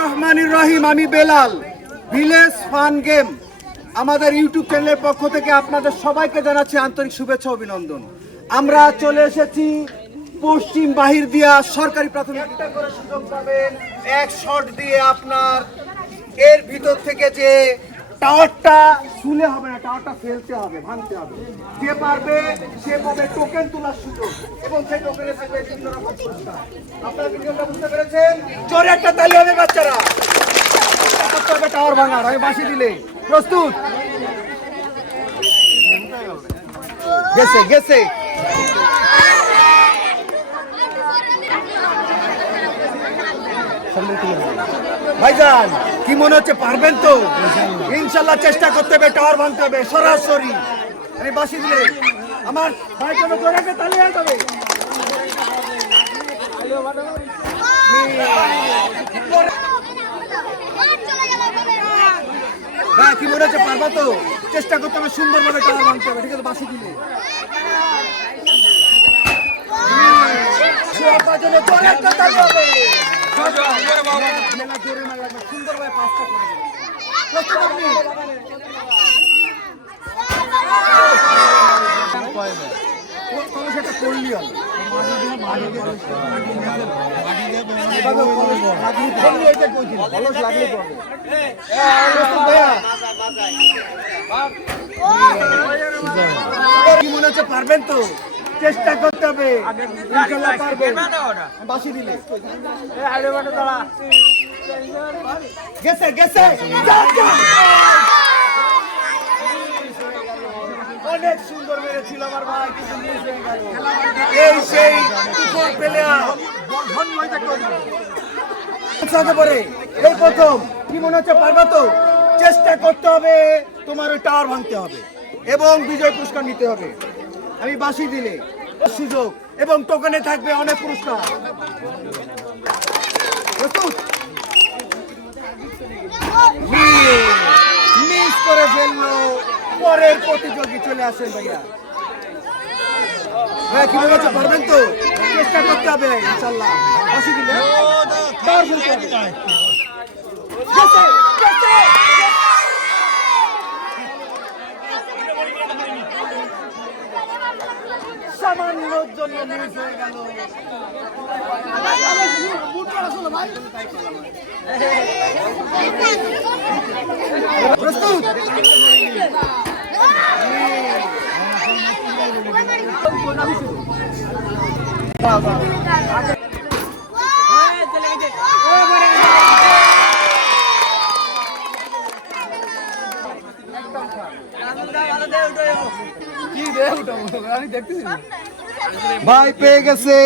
রহমানির রহিম আমি Belal village fun game. আমাদের ইউটিউব চ্যানেলের পক্ষ থেকে আপনাদের সবাইকে জানাচ্ছি আন্তরিক শুভেচ্ছা অভিনন্দন। আমরা চলে এসেছি পশ্চিম বাহির দিয়া সরকারি প্রাথমিক সুযোগ পাবেন। এক শট দিয়ে আপনার এর ভিতর থেকে যে টাওয়ারটা শুলে হবে না টাওয়ারটা ফেলতে হবে ভাঙতে হবে। যে পারবে সে পাবে টোকেন তোলার সুযোগ। এবং সেই টোকেনে থাকবে বিভিন্ন রকম পুরস্কার। আপনারা নিয়মটা বুঝতে পেরেছেন? জোরে একটা তালি হবে বাচ্চারা। করতে হবে টাওয়ার ভাঙার আমি বাসি দিলে প্রস্তুত গেছে গেছে। ভাইজান কি মনে হচ্ছে পারবেন তো? ইনশাল্লাহ চেষ্টা করতে হবে টাওয়ার ভাঙতে হবে সরাসরি। আমি বাসি দিলে আমার ভাই জন্য জোরে একটা তালি হয়ে যাবে ভাই, কি মনে হচ্ছে, পারবা তো? চেষ্টা করতে হবে, সুন্দরভাবে টাওয়ার ভাঙতে হবে, ঠিক আছে বাসি দিলে। সুন্দরভাবে পাঁচটা করে। দেবেন কি মনে হচ্ছে পারবেন তো? চেষ্টা করতে হবে। গেছে গেছে যান, যান। অনেক সুন্দর মেরেছিল আমার ভাই। এই সেই তুফান প্লেয়ার পরে এই প্রথম, কি মনে হচ্ছে পারবা তো? চেষ্টা করতে হবে, তোমার ওই টাওয়ার ভাঙতে হবে এবং বিজয় পুরস্কার নিতে হবে। আমি বাসি দিলে, সুযোগ এবং টোকেনে থাকবে অনেক পুরস্কার প্রস্তুত মিস করে ফেলল পরের প্রতিযোগী চলে আসেন ভাইয়া। হ্যাঁ কি পারবেন তো? চেষ্টা করতে হবে ইনশাল্লাহ। সামান্যর জন্য হয়ে গেল। ভাই পেয়ে গেছে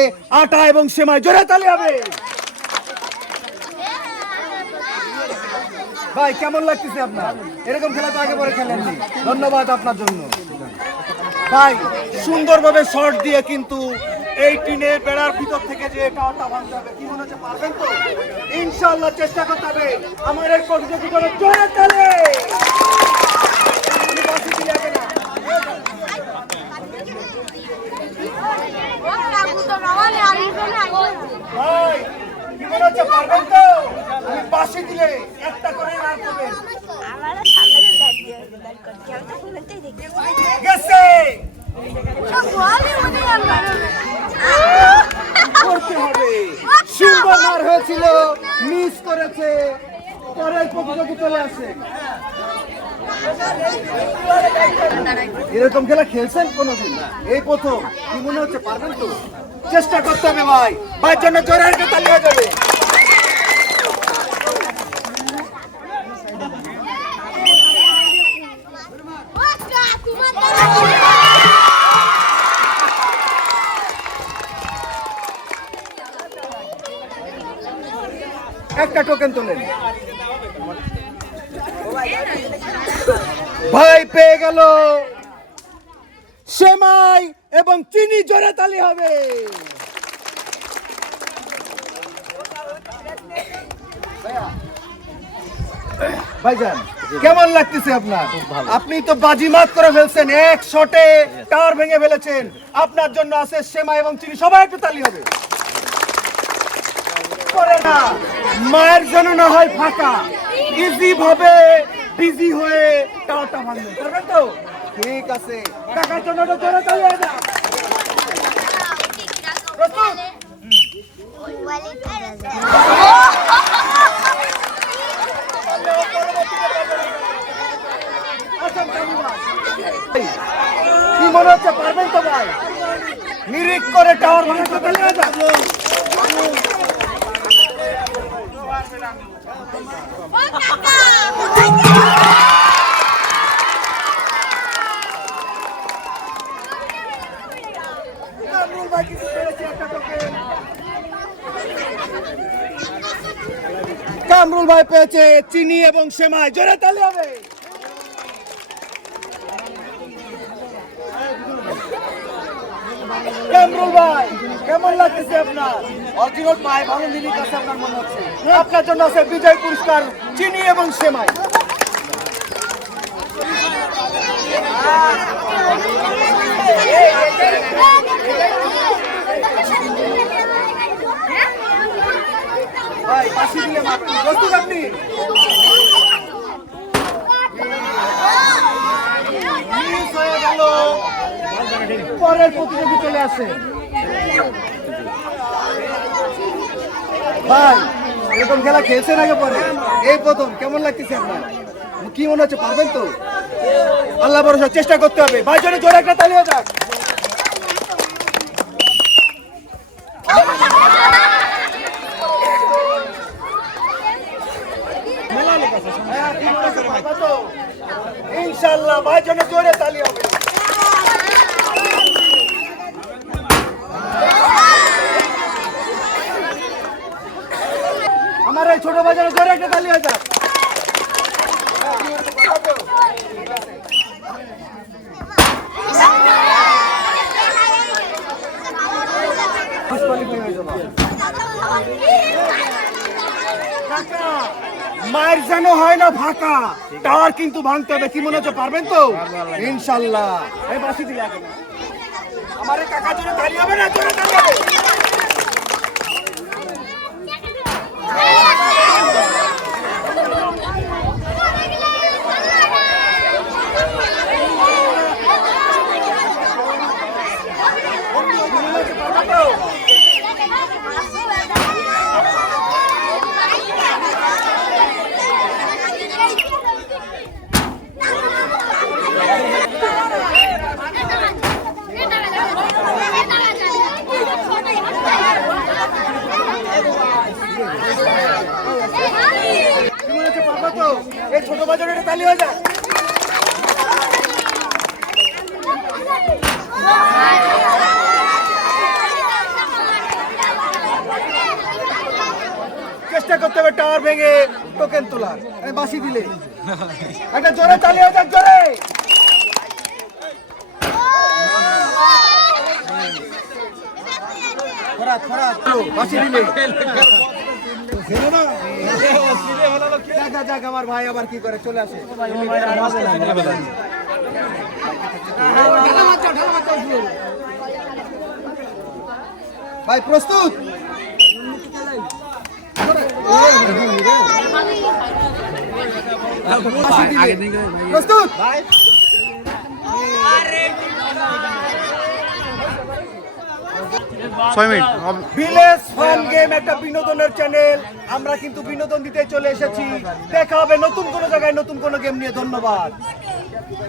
আটা এবং সেমাই। জোরে তালি হবে। ভাই, কেমন লাগতেছে আপনার? এরকম খেলা তো আগে পরে খেলেননি। ধন্যবাদ আপনার জন্য। ভাই, সুন্দরভাবে শর্ট দিয়ে কিন্তু এই টিনের বেড়ার ভিতর থেকে যে টাওয়ারটা ভাঙতে হবে কি মনে হচ্ছে পারবেন তো? ইনশাআল্লাহ চেষ্টা করতে হবে। আমার এই প্রতিযোগী করে জোরে তালে কি মনে হচ্ছে পারবেন তো? আমি বাঁশি দিলে একটা করে রান করবেন আমার সামনে দাঁড়িয়ে গেছে! এরকম খেলা খেলছেন কোনোদিন? এই প্রথম, কি মনে হচ্ছে, পারবেন তো? চেষ্টা করতে হবে ভাই। ভাই জন্য জোরে একটা যাবে একটা টোকেন তোলেন ভাই পেয়ে গেল। সেমাই এবং চিনি জোরে তালি হবে। ভাইজান কেমন লাগতেছে আপনার? আপনি তো বাজি বাজিমাত করে ফেলছেন এক শটে টাওয়ার ভেঙে ফেলেছেন। আপনার জন্য আছে সেমাই এবং চিনি সবাই একটু তালি হবে। মায়ের যেন না হয় ফাঁকা। ইজি ভাবে বিজি হয়ে টাওয়ারটা ভাঙবে পারবেন তো? ঠিক আছে। টাকার জন্য তো জোরে কালু ভাই। কি মনে হচ্ছে পারবেন তো ভাই? নিরিক করে টাওয়ার ভাঙাতে তালি হবে কামরুল ভাই পেয়েছে চিনি এবং সেমাই। জোরে তালি হবে। কামরুল ভাই, কেমন লাগতেছে আপনার? অরিজিনাল পাই ভালো লিরিক আছে আপনার মনে হচ্ছে? আপনার জন্য আছে বিজয় পুরস্কার, চিনি এবং সেমাই। ভাই, পাশে দিলে আপনি মিস হয়ে গেল পরের প্রতিযোগী চলে আসে। ভাই, এরকম খেলা খেলছেন আগে পরে? এই প্রথম, কেমন লাগতেছে আপনার? কি মনে হচ্ছে, পারবেন তো? আল্লাহ ভরসা, চেষ্টা করতে হবে। ভাই জন্য জোরে একটা তালিয়ে যাক? ইনশাল্লাহ ভাই জন্য জোরে তালি হবে। এই ছোট বাজারে জোরে একটা তালি হয়ে যাক। মায়ের যেন হয় না ফাঁকা, টাওয়ার কিন্তু ভাঙতে হবে, কি মনে হচ্ছে, পারবেন তো? ইনশাল্লাহ। বাসি দিলে আমার কাকা জন্য তালি হবে না, জোরে তো, এই ছোট বাজারে একটা তালি হয়ে যাক চেষ্টা করতে হবে টাওয়ার ভেঙে টোকেন তোলার। বাসি দিলে। একটা জোরে তালি হয়ে যাক, জোরে। বাসি দিলে। যাক আমার ভাই আবার কি করে চলে আসে ভাই প্রস্তুত। প্রস্তুত? ছয় মিনিট। ভিলেজ ফান গেম একটা বিনোদনের চ্যানেল। আমরা কিন্তু বিনোদন দিতে চলে এসেছি। দেখা হবে নতুন কোনো জায়গায় নতুন কোনো গেম নিয়ে। ধন্যবাদ।